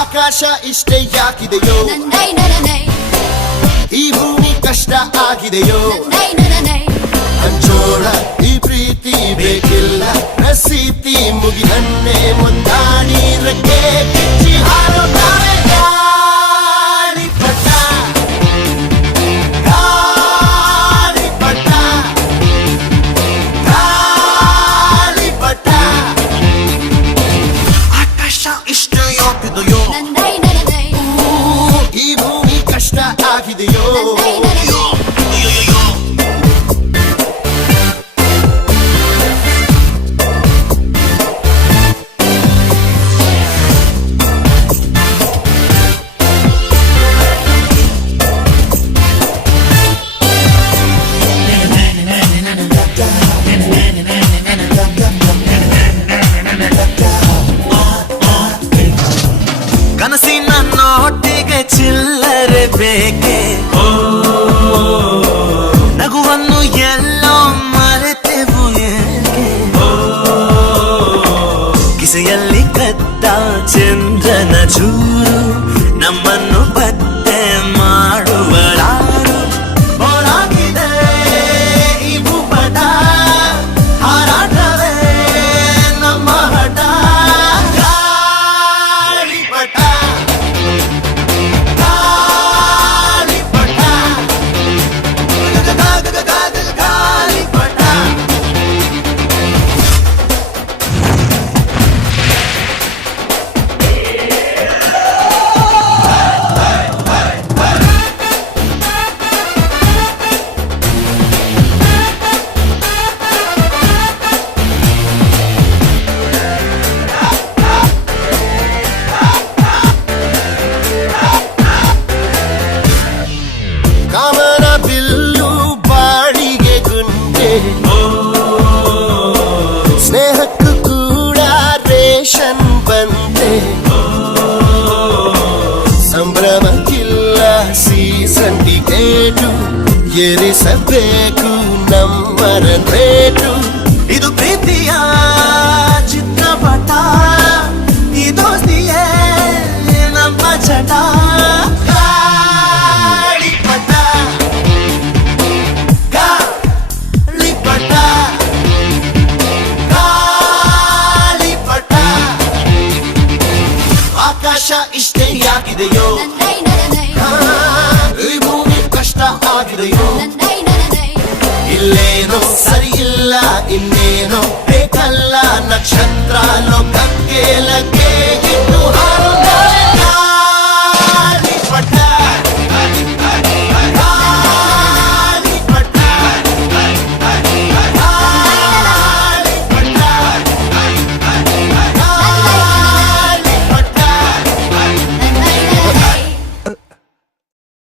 ಆಕಾಶ ಇಷ್ಟೇ ಯಾಕಿದೆಯೋ, ಈ ಭೂಮಿ ಕಷ್ಟ ಆಗಿದೆಯೋ, ಹಂಚೋಳ ಈ ಪ್ರೀತಿ ಬೇಕಿಲ್ಲ, ರಸೀತಿ ಮುಗಿದನ್ನೇ ಮುಂದಾಡಿ ರಕ್ಕೆ ಕಿಚ್ಚಿ ಹಾರುತ್ತಾರೆ ಗಾಳಿಪಟ, ಗಾಳಿಪಟ, ಗಾಳಿಪಟ. ಆಕಾಶ ಇಷ್ಟ ಯಾಕಿದೆಯೋ, ಈ ಭೂಮಿ ಕಷ್ಟ ಆಗಿದೆಯೋ, ಕನಸಿನ ನೋಟಿಗೆ ಚಿಲ್ಲರೆ ಬೇಕೆ, ನಗುವನ್ನು ಎಲ್ಲೋ ಮರೆತೆವು ಏಕೆ, ಕಿಸೆಯಲ್ಲಿ ಕದ್ದ ಚಂದ್ರನ ಚೂರು ನಮ್ಮನ್ನು ಪತ್ತೆ ಮಾಡುವಳಾರು. ಹೋರಾಗಿದೆ ಈ ಭೂಪಟ, ಹಾರಾಟವೇ ನಮ್ಮ ಹಠ. ಗಾಳಿಪಟ, ಗಾಳಿಪಟ, ಗಾಳಿಪಟ. ಕಾಮನ ಬಿಲ್ಲು ಬಾಳಿಗೆ ಗುಂಡೆ, ಸ್ನೇಹಕ್ಕೂ ಕೂಡ ರೇಷನ್ ಬಂದೆ, ಸಂಭ್ರಮಕ್ಕಿಲ್ಲ ಸೀಸನ್ ಟಿಕೇಟು, ಏರಿಸಬೇಕು ನಮ್ಮರ ರೇಟು. ಇದು ಪ್ರೀತಿಯ ಚಿತ್ರಪಟ, ಈ ದೋಸ್ತಿಯೇ ನಮ್ಮ ಚಟ. ಗಾಳಿಪಟ, ಗಾಳಿಪಟ, ಗಾಳಿಪಟ. ಆಕಾಶ ಇಷ್ಟೇ ಯಾಕಿದೆಯೋ, ಈ ಭೂಮಿ ಕಷ್ಟ ಆಗಿದೆಯೋ, ಇಲ್ಲೇನೋ ಸರಿ ಇಲ್ಲ ಇನ್ನೇನೋ ಬೇಕಲ್ಲ, ನಕ್ಷತ್ರ ಲೋಕಕ್ಕೆ ಲಗ್ಗೆ